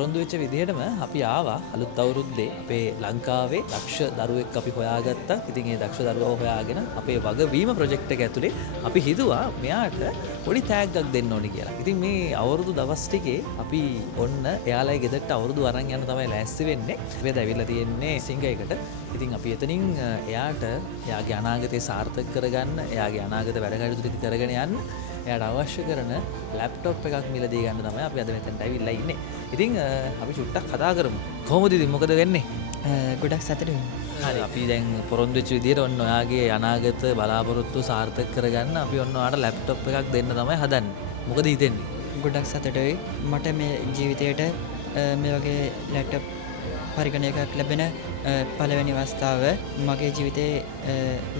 පොරොන්දු වෙච්ච විදිහටම අපි ආවා අලුත් අවුරුද්දේ අපේ ලංකාවේ දක්ෂ දරුවෙක් අපි හොයාගත්තා. ඉතින් ඒ දක්ෂ දරුවව හොයාගෙන අපේ වගවීම ප්‍රොජෙක්ට් එක ඇතුලේ අපි හිතුවා මෙයාට පොඩි තෑග්ගක් දෙන්න ඕනි කියලා. ඉතින් මේ අවුරුදු දවස් ටිකේ අපි ඔන්න එයාලගේ ගෙදරට අවුරුදු අරන් යන තමයි ලෑස්ති වෙන්නේ. අපි ඇවිල්ලා තියෙන්නේ සිංගයකට. ඉතින් අපි එතනින් එයාට එයාගේ අනාගතය සාර්ථක කරගන්න, එයාගේ අනාගත වැඩ කටයුතු ටික කරගෙන යන්න එයාට අවශ්‍ය කරන ලැප්ටොප් එකක් මිලදී ගන්න තමයි අපි අද මෙතනට ඇවිල්ලා ඉන්නේ. ඉතින් අපි චුට්ටක් කතා කරමු. කොහොමද ඉතින් මොකද වෙන්නේ? ගොඩක් සතුටුයි. හරි අපි දැන් පොරොන්දු වෙච්ච විදිහට ඔන්න ඔයාගේ අනාගත බලාපොරොත්තු සාර්ථක කරගන්න අපි ඔන්න ඔයාට ලැප්ටොප් එකක් දෙන්න තමයි හදන්නේ. මොකද හිතෙන්නේ? ගොඩක් සතුටුයි. මට මේ ජීවිතයට මේ වගේ ලැප්ටොප් පරිගණකයක් ලැබෙන පළවෙනි අවස්ථාව. මගේ ජීවිතයේ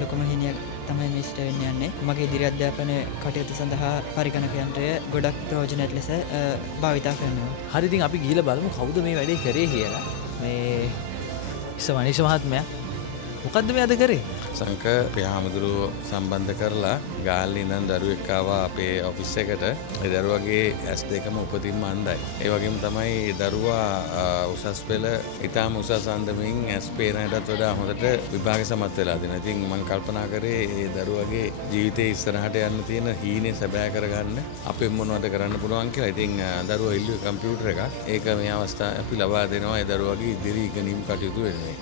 ලොකුම හිණියක් තමයි මේ සිට වෙන්න යන්නේ. මගේ ඉදිරි අධ්‍යාපන කටයුතු සඳහා පරිගණක යන්ත්‍රය ගොඩක් ප්‍රයෝජනවත් ලෙස භාවිතා කරනවා. හරි ඉතින් අපි ගිහලා බලමු කවුද මේ වැඩේ කරේ කියලා. මේ මනීෂ මහත්මයා මොකද්ද මේ අද කරේ? සංක අපේ හාමුදුරුවෝ සම්බන්ධ කරලා ගාල්ලේ ඉඳන් දරුවෙක් ආවා අපේ ඔෆිස් එකට. ඒ දරුවගේ ඇස් දෙකම උපතින්ම අන්ධයි. ඒ වගේම තමයි ඒ දරුවා උසස් පෙළ ඊටාම උසස් අන්දමින් ඇස් පේනටත් වඩා හොඳට විභාග සමත් වෙලා දෙනවා. ඉතින් මම කල්පනා කරේ ඒ දරුවගේ ජීවිතේ ඉස්සරහට යන්න තියෙන හීනේ සැබෑ කරගන්න අපෙන් මොනවද කරන්න පුළුවන් කියලා. ඉතින් දරුවා ඉල්ලුවේ කම්පියුටර් එකක්. ඒක මේ අවස්ථාවේ අපි ලබා දෙනවා ඒ දරුවගේ ඉදිරි ඉගෙනීම් කටයුතු වෙනුවෙන්.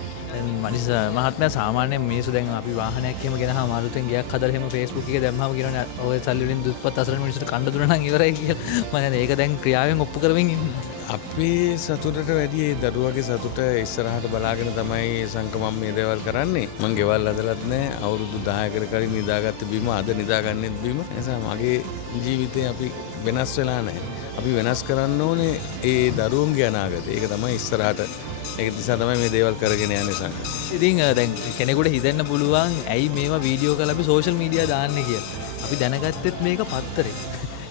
මනිස මහත්මයා සාමාන්‍යයෙන් මිනිස්සු දැන් අපි වාහනයක් එහෙම ගෙනහම අලුතෙන් ගියක් හදලා එහෙම Facebook එකේ දැම්මම කියනවනේ ඔය සල්ලි වලින් දුප්පත් අසරණ මිනිස්සුන්ට කන්න දුන්නා නම් ඉවරයි කියලා. මම දැන් ඒක දැන් ක්‍රියාවෙන් ඔප්පු කරමින් ඉන්නවා. අපේ සතුටට වැඩි ඒ දරුවගේ සතුට ඉස්සරහට බලාගෙන තමයි සංක මම මේ දේවල් කරන්නේ. මං ගෙවල් හදලත් නැහැ. අවුරුදු 10කට කලින් නිදාගත්ත බිම අද නිදාගන්නෙත් බිම. ඒ නිසා මගේ ජීවිතේ අපි වෙනස් වෙලා නැහැ. අපි වෙනස් කරන්න ඕනේ ඒ දරුවන්ගේ අනාගතය. ඒක තමයි ඉස්සරහට ඒක නිසා තමයි මේ දේවල් කරගෙන යන්නේ සංක. ඉතින් දැන් කෙනෙකුට හිතෙන්න පුළුවන් ඇයි මේවා වීඩියෝ කරලා අපි සෝෂල් මීඩියා දාන්නේ කියලා. අපි දැනගත්තෙත් මේක පත්තරේ.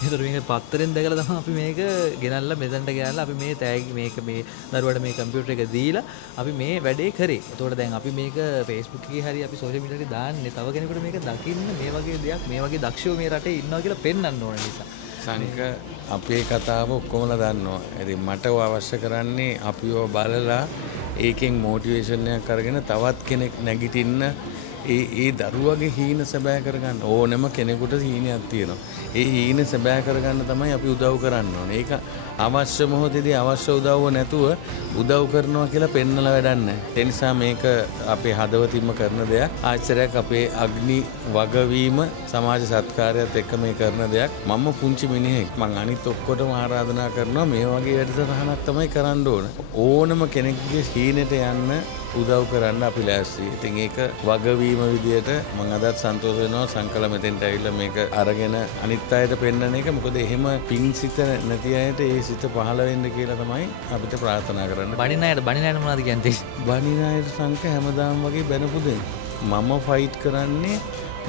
ඒතර මේක පත්තරෙන් දැකලා තමයි අපි මේක ගෙනල්ලා මෙතනට ගෙනල්ලා අපි මේ තෑගි මේක මේ දරුවට මේ කම්පියුටර් එක දීලා අපි මේ වැඩේ කරේ. ඒතකොට දැන් අපි මේක Facebook එකේ හරි අපි සෝෂල් මීඩියා එකේ දාන්නේ තව කෙනෙකුට මේක දකින්න මේ වගේ දෙයක් මේ වගේ දක්ෂයෝ මේ රටේ ඉන්නවා කියලා පෙන්වන්න ඕන නිසා. සංක අපේ කතාව ඔක්කොමලා දන්නවා. ඉතින් මට අවශ්‍ය කරන්නේ අපිව බලලා ඒකෙන් මොටිවේෂන් එකක් අරගෙන තවත් කෙනෙක් නැගිටින්න ඒ දරුවගේ හීන සැබෑ කරගන්න ඕනම කෙනෙකුට හීනයක් තියෙනවා. ඒ හීන සැබෑ කරගන්න තමයි අපි උදව් කරන්න ඕනේ. ඒක අවශ්‍ය මොහොතේදී අවශ්‍ය උදව්ව නැතුව උදව් කරනවා කියලා පෙන්නලා වැඩක් නැහැ. ඒ නිසා මේක අපේ හදවතින්ම කරන දෙයක්. ආශ්චර්යයක් අපේ අග්නි වගවීම සමාජ සත්කාරයත් එක්ක මේ කරන දෙයක්. මම පුංචි මිනිහෙක්. මං අනිත් ඔක්කොටම ආරාධනා කරනවා මේ වගේ වැඩසටහනක් තමයි කරන්න ඕන. ඕනම කෙනෙක්ගේ හීනෙට යන්න උදව් කරන්න අපි ලෑස්ති. ඉතින් ඒක වගවීම විදියට මම අදත් සන්තෝෂ වෙනවා සංකල මෙතෙන්ට ඇවිල්ලා මේක අරගෙන අනිත් අයට පෙන්නන එක. මොකද එහෙම පිං සිත නැති අයට ඒ සිත පහළ වෙන්න කියලා තමයි අපිට ප්‍රාර්ථනා කරන්න. බණින අයට මොනවද කියන්නේ? බණින අයට සංක හැමදාම වගේ බැනපු දෙන්න. මම ෆයිට් කරන්නේ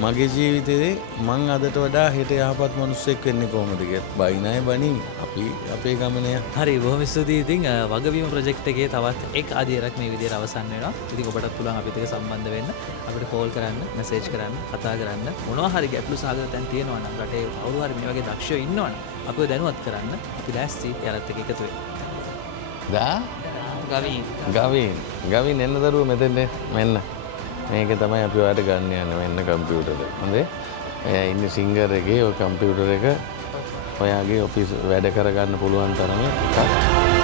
මගේ ජීවිතේ මං අදට වඩා හෙට යහපත් මිනිස්සෙක් වෙන්නේ කොහොමද කියලා. බයිනයි බණි අපි අපේ ගමනේ. හරි බොහොම ස්තුතියි. ඉතින් වගවීම ප්‍රොජෙක්ට් එකේ තවත් එක් අදියරක් මේ විදිහට අවසන් වෙනවා. ඉතින් ඔබටත් පුළුවන් අපිත් එක්ක සම්බන්ධ වෙන්න, අපිට කෝල් කරන්න, මැසේජ් කරන්න, කතා කරන්න. මොනවා හරි ගැටලු සහගත තැන් තියෙනවා නම් රටේ කවුරු හරි මේ වගේ දක්ෂයෝ ඉන්නවනම් අපිව දැනුවත් කරන්න. අපි ලෑස්ති යාලත් එක්ක එකතු වෙන්න. ගවින් එන්න දරුවෝ මෙතෙන්ද මෙන්න. මේක තමයි අපි ඔයාලට ගන්න යන්නේ මෙන්න කම්පියුටර් එක. හොඳේ. එයා ඉන්නේ සිංගර් එකේ ඔය කම්පියුටර් එක ඔයාගේ ඔෆිස් වැඩ කරගන්න පුළුවන් තරම